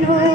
know